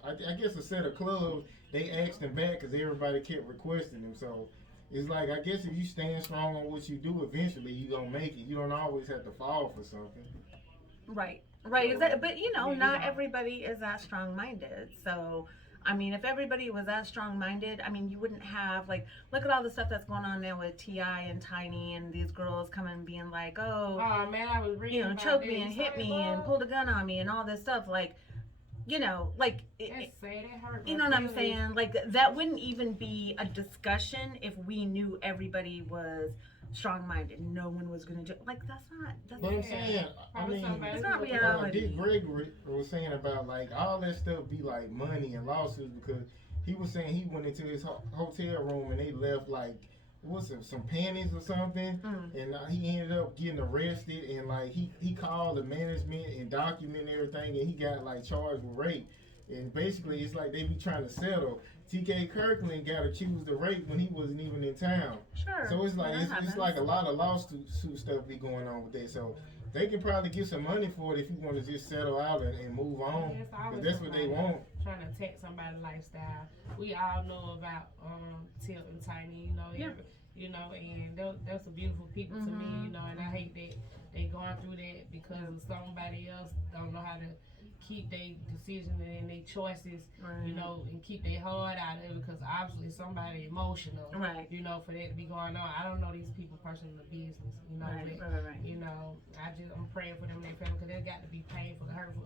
I guess a set of clubs, they asked him back because everybody kept requesting him. So. It's like, I guess if you stand strong on what you do, eventually you're going to make it. You don't always have to fall for something. Right. Exactly. But, not everybody is that strong-minded. So, I mean, if everybody was that strong-minded, I mean, you wouldn't have, look at all the stuff that's going on now with T.I. and Tiny and these girls coming and being like, man, I was reading choke me and hit me and pulled a gun on me and all this stuff. You know what I'm saying? Like, that wouldn't even be a discussion if we knew everybody was strong-minded. No one was going to do that's not. But I'm saying, it's not reality. Dick Gregory was saying about, all that stuff be, money and lawsuits, because he was saying he went into his hotel room and they left, some panties or something, and he ended up getting arrested, and he called the management and documented everything, and he got charged with rape. And basically it's like they be trying to settle. TK Kirkland got accused of rape when he wasn't even in town. Sure. So it's like a lot of lawsuit stuff be going on with that. So they can probably get some money for it if you want to just settle out and move on. Because that's what they want. Trying to attack somebody's lifestyle. We all know about Tilt and Tiny, and those are beautiful people to me, and I hate that they going through that because somebody else don't know how to keep their decisions and their choices, and keep their heart out of it, because obviously somebody emotional, for that to be going on. I don't know these people personally in the business, I'm praying for them and their family, because they got to be painful and hurtful.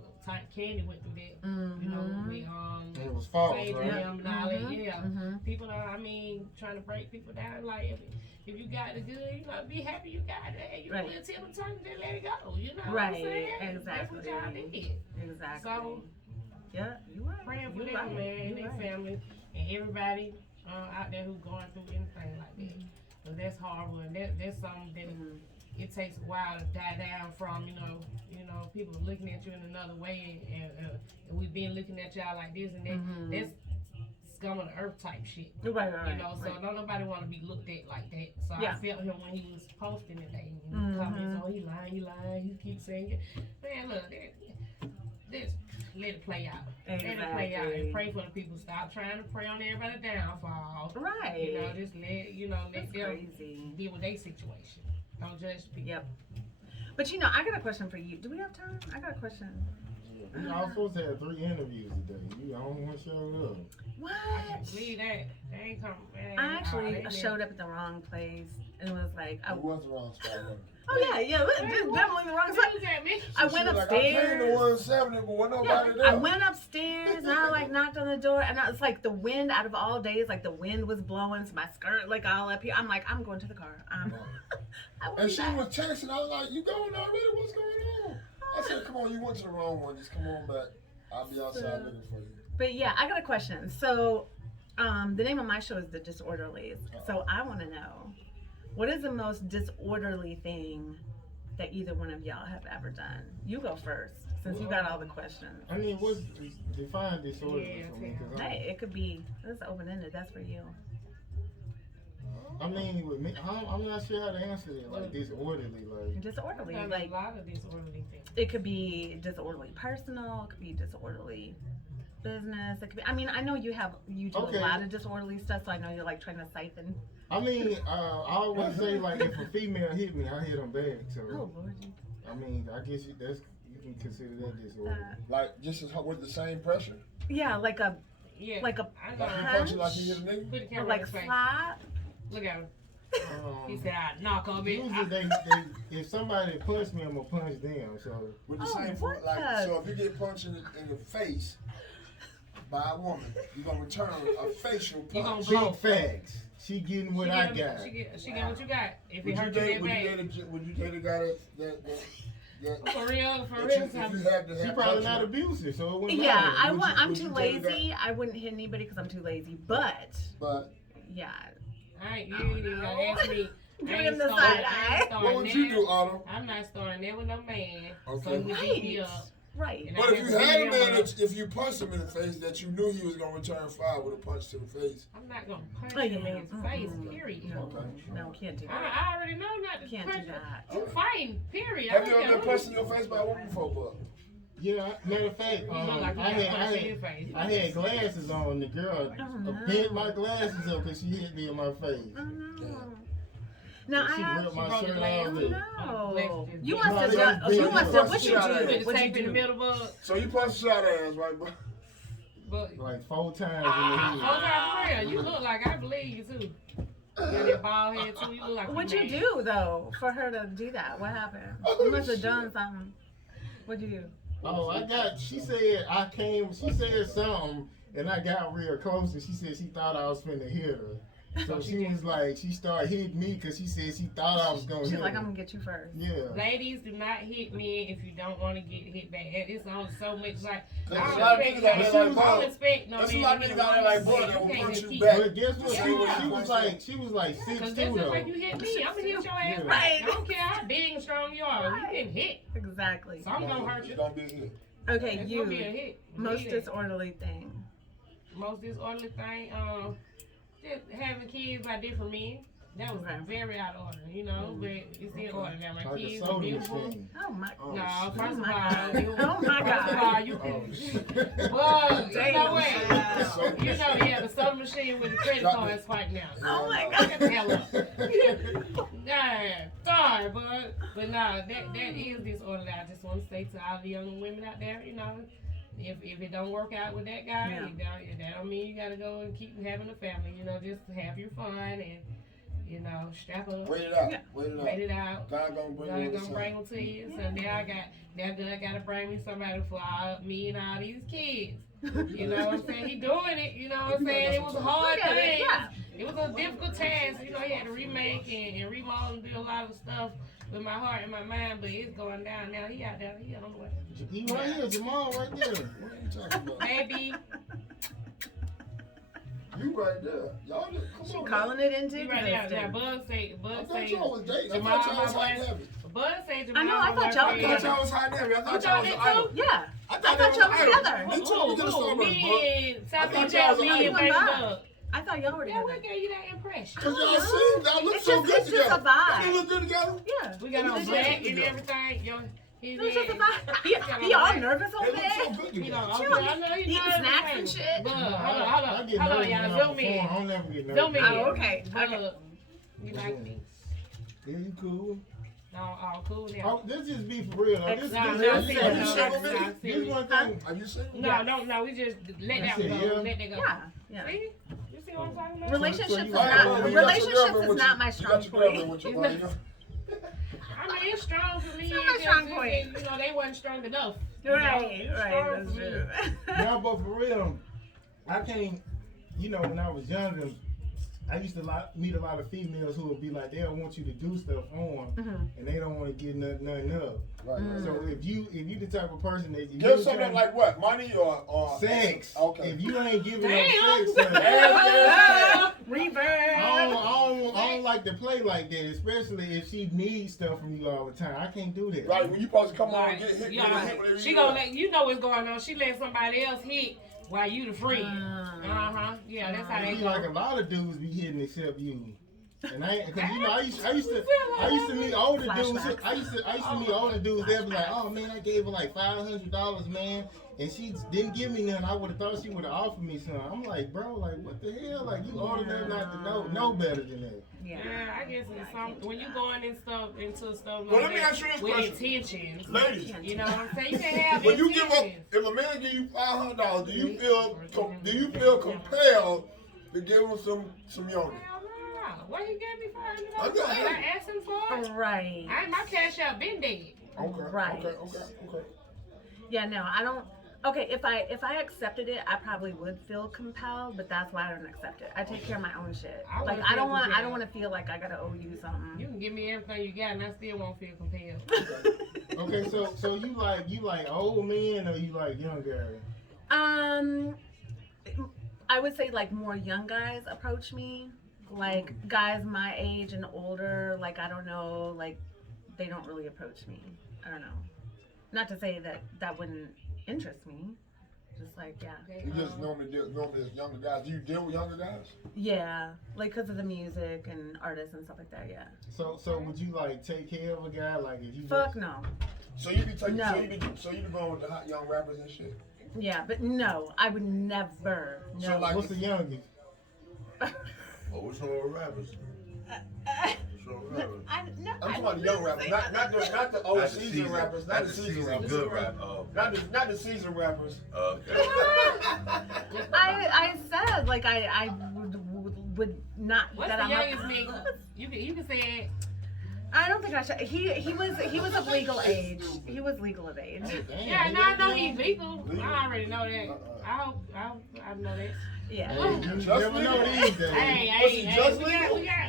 Candy went through that, it was false, them and all that, people trying to break people down, if you got the good, be happy you got it, and you will tell them time to let it go, what I'm saying? Exactly. That's what y'all did. Exactly. So, yeah, you're right. Praying for them, man, and their family, and everybody out there who's going through anything like that. Because that's horrible, and that's something that it takes a while to die down from, people looking at you in another way, and we've been looking at y'all like this, and that's scum of the earth type shit. Right. So don't nobody want to be looked at like that. So I felt him when he was posting today, comments, he lying, he keeps saying it. Man, look, this let it play out. Exactly. Let it play out and pray for the people. Stop trying to pray on everybody's downfall. Right. Just let them deal with their situation. Don't judge people. Yep. But I got a question for you. Do we have time? I got a question. I was supposed to have 3 interviews today. You the only one showed up. What? Leave that. They ain't come. I actually showed up at the wrong place and was like, it was the wrong spot. Oh yeah, definitely the wrong spot. I went upstairs. I came to 170, but wasn't nobody there. I went upstairs and I knocked on the door, and it's like the wind out of all days, the wind was blowing, so my skirt all up here. I'm like, I'm going to the car. And she was texting. I was like, you going already? What's going on? I said, come on, you went to the wrong one. Just come on back. I'll be outside looking for you. But yeah, I got a question. So, the name of my show is The Disorderlies. So I want to know, what is the most disorderly thing that either one of y'all have ever done? You go first, since you got all the questions. I mean, what's define disorderly for me? Hey, it could be. It's open ended. That's for you. I mean, with me, I'm not sure how to answer it. Like disorderly, disorderly, like a lot of disorderly things. It could be disorderly personal. It could be disorderly business. It could be. I mean, I know you do a lot of disorderly stuff, so I know you're like trying to siphon. I mean, I always say like if a female hit me, I hit them back. So. Oh Lord. I mean, I guess you can consider that disorderly. Like just as with the same pressure. Yeah, like a punch. Like you hit a nigga. Or like slap. Look at him. He said, "I knock on it." Usually, if somebody punch me, I'm gonna punch them. So with the same so if you get punched in the face by a woman, you're gonna return a facial punch. You gonna blow facts. She getting what I got. She get what you got. If it hurt you that bad. Would you date a guy that For real. She probably not abusive, so it wouldn't matter. I'm too lazy. I wouldn't hit anybody because I'm too lazy. But yeah. You ain't even gonna ask me. Give him the side eye. What would you do, Otto? I'm not starting there with no man. Okay. Right. But if you had a man, if you punched him in the face, that you knew he was gonna return fire with a punch to the face. I'm not gonna punch him in his face. Period. No, can't do that. I already know not to punch. Can't do that. You fighting. Period. Have you ever been punched in your face by a woman before, bud? Yeah, matter of fact, I had glasses on. The girl bent my glasses up because she hit me in my face. Now she ripped my shirt off. No, you must have done. What you do? What you do in the middle bug? So you punched shot ass, right, bro? But like 4 times in the head. 4 times for real. You look like I believe you too. You got that bald head too. You look like. What'd you do though for her to do that? What happened? You must have done something. What'd you do? She said something, and I got real close, and she said she thought I was finna hit her. So she was like, she started hitting me because she said she thought I was going to hit her. She's like, I'm going to get you first. Yeah. Ladies, do not hit men if you don't want to get hit back. It's on so much like, I don't expect no man. That's a lot of niggas out there like, boy, that will punch you back. But guess what? She was like 6'2", though. Because just like you hit me, I'm going to hit your ass right. I don't care how big and strong you are. You getting hit. Exactly. So I'm going to hurt you. You're going to be hit. Okay, you. Most disorderly thing. Most disorderly thing, just having kids by different men. That was very out of order, you know, but it's in order now. My kids are beautiful. Oh my God. No, first of all, oh my God. You can, well, no way. You know, yeah, the soda machine with the credit cards right now. Oh my God. Get the hell up. Yeah, sorry, but no, that is disorderly. I just want to say to all the young women out there, you know, if it don't work out with that guy, that don't mean you gotta go and keep having a family. You know, just have your fun and, you know, strap up. Wait it out. Wait it out. God gonna bring them to you. So now God gotta bring me somebody for me and all these kids. You know what I'm saying? He doing it. You know what I'm saying? It was a hard thing. It was a difficult task. You know, he had to remake and remodel and do a lot of stuff with my heart and my mind, but it's going down now. He out there. He on the way. He right here, Jamal right there. What are you talking about? Baby. You right there. Y'all just, come on. Calling it into existence. Right there. Now, Bud say. I thought y'all was dating. Jamal, I thought y'all was hot and heavy. Bud say Jamal. I know. I thought y'all was hot and heavy. I thought y'all was idol. Yeah. I thought y'all were together. Me too. Get a Starbucks, Bud. I thought y'all was idol. I thought y'all were together. Yeah, what gave you that impression? Cause y'all look so good together. It's just a vibe. Y'all look good together. Yeah. We got on black and everything. It's just a vibe. He all nervous over there. They look so good together. I know he's eating snacks and shit. Hold on, y'all. Zoom in. I don't never get nervous. Zoom in. Oh, okay. You like me? Yeah, you cool. No, cool now. Oh, this just be for real. This one thing. Are you single? No. We just let that go. Let that go. Yeah. See? You see what I'm talking about? Relationships is not my strong point. I mean, it's strong for me. It's not my strong point. You know, they wasn't strong enough. Right. That's true. No, but for real, I can't. You know, when I was younger, I used to meet a lot of females who would be like, they don't want you to do stuff on, and they don't want to get nothing up. Right. So if you the type of person that give something like what, money or sex. Okay. If you ain't giving no sex, reverb. I don't like to play like that, especially if she needs stuff from you all the time. I can't do that. Right. When you supposed to come on and get hit, she gonna let you know what's going on. She let somebody else hit. While you the friend. Yeah, that's how they go. Like a lot of dudes be hitting except you. And cause you know, I used to meet older dudes. I used to meet older dudes. They'd be like, "Oh man, I gave her like $500, man, and she didn't give me none. I would have thought she would have offered me some." I'm like, bro, like what the hell? Like you old enough not to know better than that. Yeah, I guess it's something when you going into stuff like well, let me ask you this with question. Intentions, ladies. You know what I'm saying? You can have when intentions. you give up, if a man give you $500, do you feel compelled to give him some yoni? What he gave me $500? I asked him for it. Right. My cash out been dead. Okay. Right. Okay. Yeah, no, I don't. Okay, if I accepted it, I probably would feel compelled, but that's why I don't accept it. I take care of my own shit. I don't want to feel like I gotta owe you something. You can give me everything you got, and I still won't feel compelled. Okay, so you like old men or you like young guys? I would say like more young guys approach me, like guys my age and older. Like I don't know, like they don't really approach me. I don't know. Not to say that wouldn't interest me. Just like, yeah. You just normally as younger guys. Do you deal with younger guys? Yeah, like because of the music and artists and stuff like that. Yeah. So would you like take care of a guy like if you? Fuck no. So you be taking. No. So you be going with the hot young rappers and shit. Yeah, but no, I would never. No. So like, what's the youngest? What's wrong with rappers? I'm talking about the young rappers, not the old seasoned rappers, not the seasoned rappers. Good rap. Not the seasoned rappers. Okay. I said like I would not. What's that the I'm youngest nigga? You can say it. I don't think I should. He was of legal age. He was legal of age. Yeah, no, I know he's legal. I already know that. I know that. Yeah. You never know these days. Hey,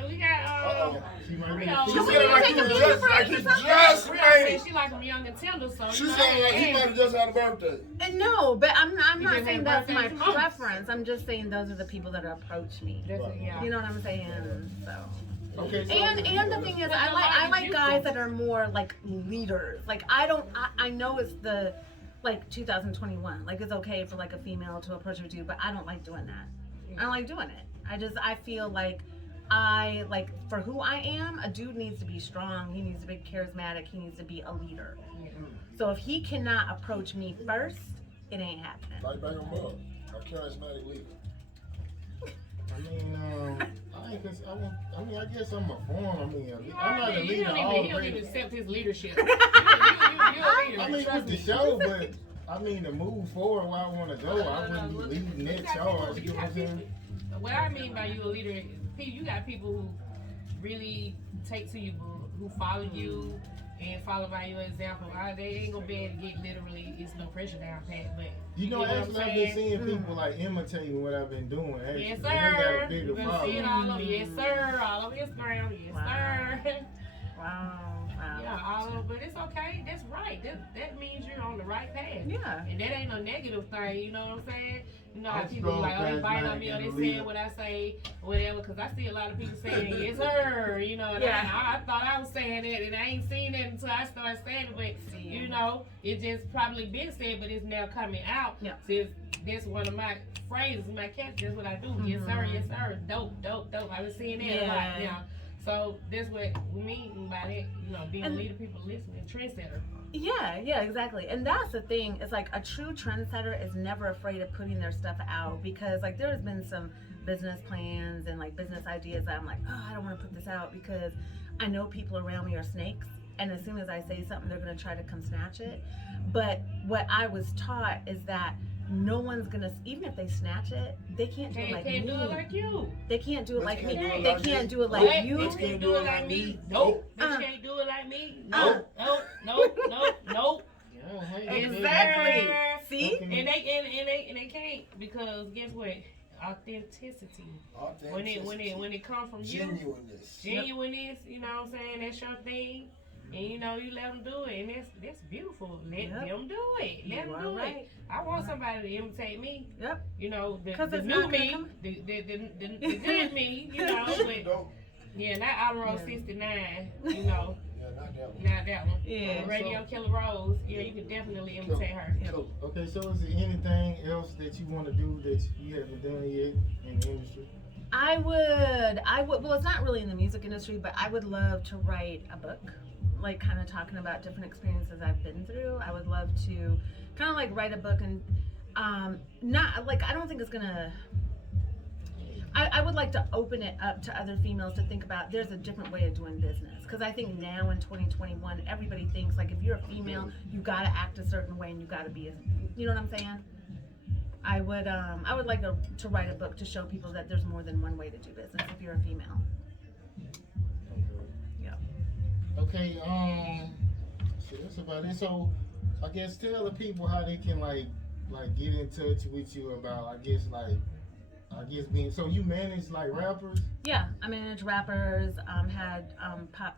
we got She said like he was just made. She like him young and tender, so she said like he might have just had a birthday. No, but I'm not saying that's my preference. I'm just saying those are the people that approach me. You know what I'm saying? So. Okay, so and the thing is, I like guys that are more like leaders. Like I know it's the like 2021. Like it's okay for like a female to approach a dude, but I don't like doing that. I don't like doing it. I feel like for who I am, a dude needs to be strong. He needs to be charismatic. He needs to be a leader. So if he cannot approach me first, it ain't happening. Like bang him up, a charismatic leader. I guess I'm a form. I'm not a leader. He don't even accept his leadership. I mean, with the show, but to move forward where I want to go, I wouldn't be leading that charge. You know what I'm saying? What I mean by you a leader is you got people who really take to you, who follow you and follow by your example. They ain't gonna be able to get literally, it's no pressure down pat, but actually I've been seeing people like imitating what I've been doing. Actually. Yes, sir. And they got a bigger You're gonna see it all over. Yes, sir. All over Instagram. Yes, sir. Wow. Yeah, all over, but it's okay. That's right. That means you're on the right path. Yeah. And that ain't a negative thing. You know what I'm saying? You know how people like, oh, they bite on me or they saying what I say or whatever. Because I see a lot of people saying, yes, sir. You know, and I thought I was saying it, and I ain't seen it until I started saying it. But, you know, it just probably been said, but it's now coming out. Yeah. So that's one of my phrases, my catch. That's what I do. Mm-hmm. Yes, sir. Yes, sir. Dope. I've been seeing that a lot now. So that's what we mean by that, you know, being a leader, people listening, trendsetter. Yeah, exactly. And that's the thing. It's like a true trendsetter is never afraid of putting their stuff out because like there's been some business plans and like business ideas that I'm like, oh, I don't want to put this out because I know people around me are snakes. And as soon as I say something, they're going to try to come snatch it. But what I was taught is that no one's gonna, even if they snatch it, they can't do it like me. They can't do it like you. They can't do it like me. They can't do it like you. They can't do it like me. Nope. They can't do it like me. Nope. Exactly. See? And they can't because guess what? authenticity. When it comes from genuineness. Genuineness, you know what I'm saying? That's your thing. And you know, you let them do it, and that's beautiful. Let them do it. Let them do it. I want somebody to imitate me. Yep. You know, the new me, the good me. You know, but yeah, not Outer 69. You know. Not that one. Yeah. Radio Killer Rose. Yeah, you can definitely imitate her. Okay, so is there anything else that you want to do that you haven't done yet in the industry? I would. Well, it's not really in the music industry, but I would love to write a book, like kind of talking about different experiences I've been through. I would love to kind of like write a book and not like, I don't think it's gonna. I would like to open it up to other females to think about there's a different way of doing business. Because I think now in 2021, everybody thinks like if you're a female, you gotta act a certain way and you gotta be, you know what I'm saying? I would like to write a book to show people that there's more than one way to do business if you're a female. Yeah. Okay, so that's about it. So I guess tell the people how they can like get in touch with you about being, so you manage like rappers? Yeah, I manage rappers, had pop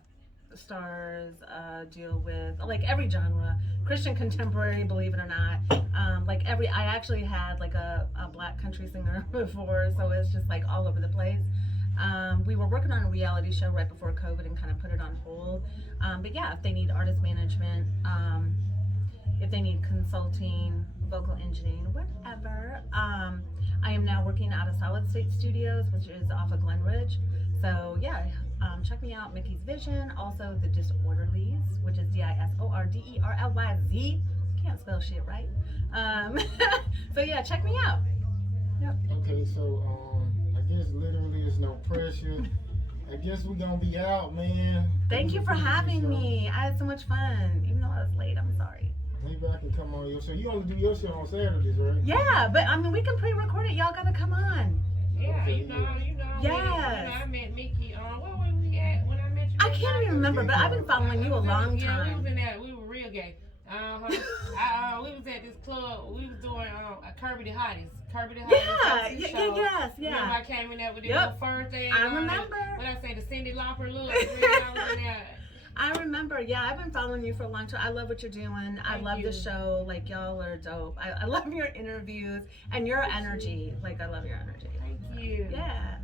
stars, deal with like every genre, Christian contemporary, believe it or not. I actually had like a black country singer before, so it's just like all over the place. We were working on a reality show right before COVID and kind of put it on hold. But yeah, if they need artist management, if they need consulting, vocal engineering, whatever. I am now working out of Solid State Studios, which is off of Glen Ridge. So yeah, check me out, Mickey's Vision. Also The Disorderlies, which is DISORDERLYZ. Can't spell shit right. So yeah, check me out. Yep. Okay, so I guess literally there's no pressure. I guess we're gonna be out, man. Thank you for having me. I had so much fun, even though I was late. I'm sorry. Maybe I can come on your show. You only do your show on Saturdays, right? Yeah, but I mean, we can pre-record it. Y'all gotta come on. Yeah, okay, you know. Yes. I met Mickey. Where were we at when I met you? I can't even remember, but I've been following you a long time. Yeah, we was in that. We were real gay. We was at this club. We was doing Kirby the Hottest. Yes. Remember I came in there with the little fur thing. I remember. What I say, the Cyndi Lauper look. I was in there. I remember, yeah, I've been following you for a long time. I love what you're doing. I love the show. Like, y'all are dope. I love your interviews and your energy. Like, I love your energy. Thank you. Yeah.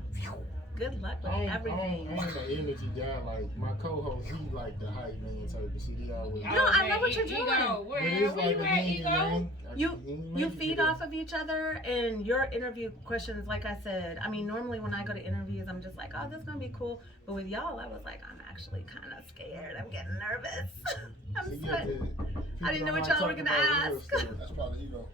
Good luck with everything. I ain't an energy guy. Like, my co-host, he like the hype man type of shit. He always... No, I love what you're doing. Where you at, Ego? You feed off of each other, and your interview questions, like I said, I mean, normally when I go to interviews, I'm just like, oh, this is going to be cool. But with y'all, I was like, I'm actually kind of scared. I'm getting nervous. I'm sweating. I didn't know what y'all were going to ask. That's probably Ego.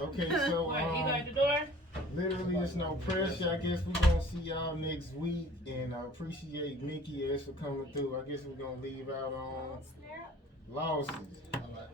Okay, so Ego at the door? Literally, there's no pressure. I guess we're going to see y'all next week. And I appreciate Mickey as for coming through. I guess we're going to leave out on losses. All right.